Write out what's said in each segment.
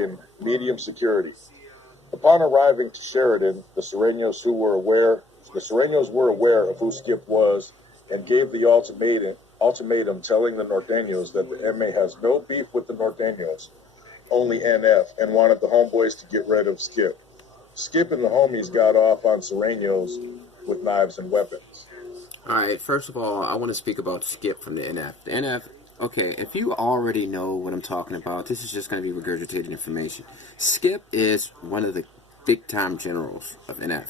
in medium security. Upon arriving to Sheridan, the Sureños were aware of who Skip was and gave the ultimatum telling the Norteños that the MA has no beef with the Norteños, only NF, and wanted the homeboys to get rid of Skip. Skip and the homies got off on Sureños with knives and weapons. Alright, first of all, I want to speak about Skip from the NF. The NF, okay, if you already know what I'm talking about, this is just going to be regurgitated information. Skip is one of the big-time generals of NF.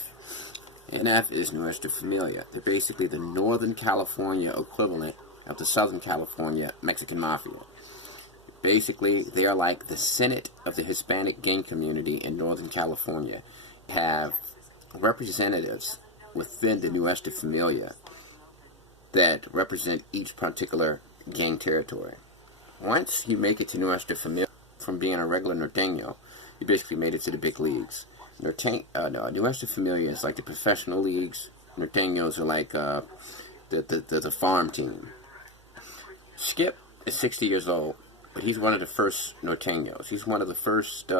NF is Nuestra Familia. They're basically the Northern California equivalent of the Southern California Mexican Mafia. Basically, they are like the Senate of the Hispanic gang community in Northern California. Have representatives within the Nuestra Familia that represent each particular gang territory. Once you make it to Nuestra Familia, from being a regular Norteño, you basically made it to the big leagues. Nuestra Familia is like the professional leagues. Norteños are like the farm team. Skip is 60 years old, but he's one of the first Norteños. He's one of the first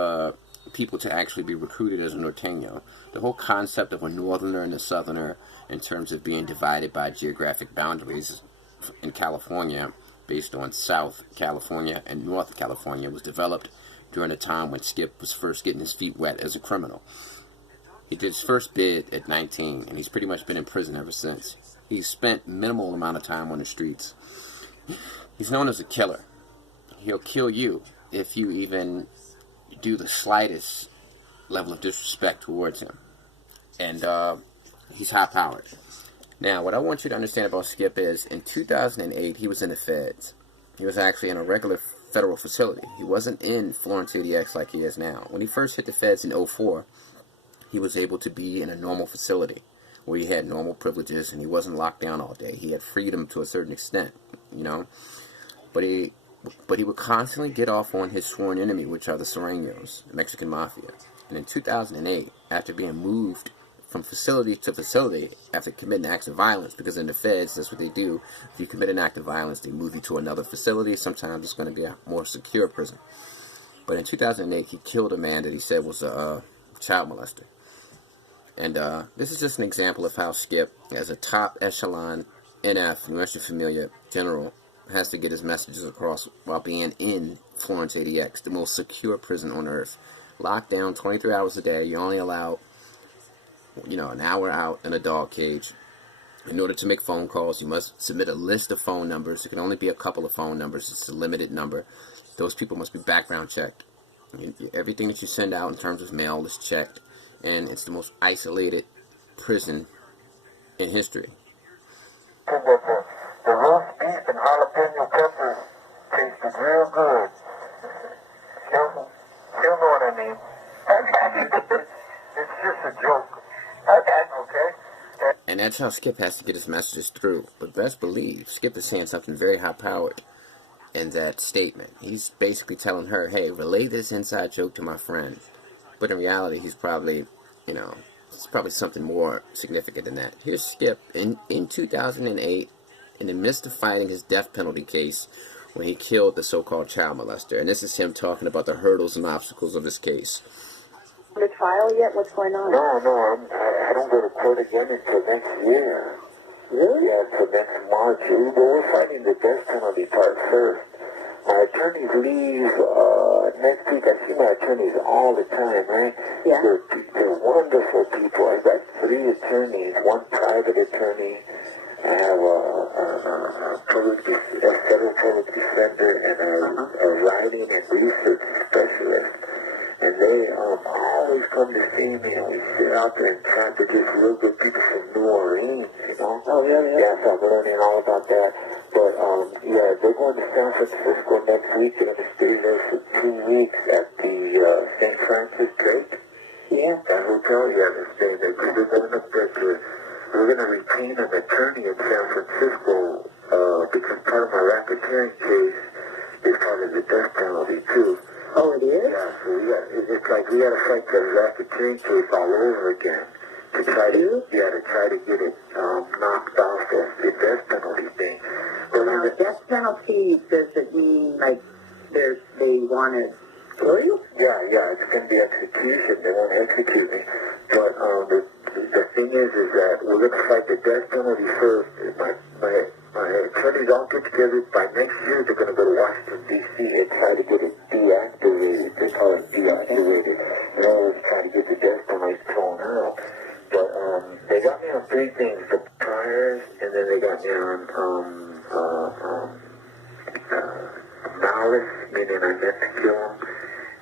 people to actually be recruited as a Norteño. The whole concept of a northerner and a southerner in terms of being divided by geographic boundaries in California based on South California and North California was developed during a time when Skip was first getting his feet wet as a criminal. He did his first bid at 19, and he's pretty much been in prison ever since. He's spent minimal amount of time on the streets. He's known as a killer. He'll kill you if you even do the slightest level of disrespect towards him. And he's high-powered. Now, what I want you to understand about Skip is, in 2008, he was in the feds. He was actually in a regular federal facility. He wasn't in Florence ADX like he is now. When he first hit the feds in 2004, he was able to be in a normal facility where he had normal privileges and he wasn't locked down all day. He had freedom to a certain extent, you know. But he would constantly get off on his sworn enemy, which are the Sureños, the Mexican Mafia. And in 2008, after being moved from facility to facility after committing acts of violence, because in the feds, that's what they do. If you commit an act of violence, they move you to another facility. Sometimes it's going to be a more secure prison. But in 2008, he killed a man that he said was a child molester. And this is just an example of how Skip, as a top echelon NF, Nuestra Familia general, has to get his messages across while being in Florence ADX, the most secure prison on earth. Locked down 23 hours a day. You're only allowed, an hour out in a dog cage. In order to make phone calls, you must submit a list of phone numbers. It can only be a couple of phone numbers. It's a limited number. Those people must be background checked. Everything that you send out in terms of mail is checked. And it's the most isolated prison in history. The roast beef and jalapeno peppers tasted real good. He'll know what I mean. It's just a joke. Okay? And that's how Skip has to get his messages through. But best believe, Skip is saying something very high-powered in that statement. He's basically telling her, hey, relay this inside joke to my friend. But in reality, he's probably, it's probably something more significant than that. Here's Skip in 2008, in the midst of fighting his death penalty case, when he killed the so-called child molester. And this is him talking about the hurdles and obstacles of this case. The trial yet? What's going on? No, I don't go to court again until next year. Really? Yeah, until next March. But we're fighting the death penalty part first. My attorneys leave next week. I see my attorneys all the time, right? Yeah. They're wonderful people. I've got 3 attorneys, 1 private attorney. I have a federal public defender and a writing and research specialist. And they always come to see me, and we sit out there and chat to just real good people from New Orleans, Oh, yeah. Yeah, so I'm learning all about that. But, they're going to San Francisco next week. They're going to stay there for 2 weeks at the St. Francis Drake. Yeah. That hotel, they're staying there. They're going up there we're going to retain an attorney in San Francisco because part of my racketeering case is part of the death penalty, too. Oh, it is? Yeah, so it's like we got to fight the racketeering case all over again to try to get it knocked off of the death penalty thing. Well, now, the death penalty, does it mean, like, they want to kill you? Yeah, it's going to be execution. They won't execute me. But the thing is that we're going to fight the death penalty first. My attorneys all get together. By next year, they're going to go to Washington, D.C. and try to get it deactivated. They call it deactivated. In other words, try to get the death penalty thrown out. But they got me on three things: the priors, and then they got me on malice, meaning I meant to kill him,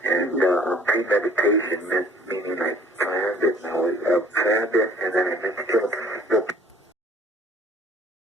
and premeditation, meaning I planned it, and then I meant to kill him.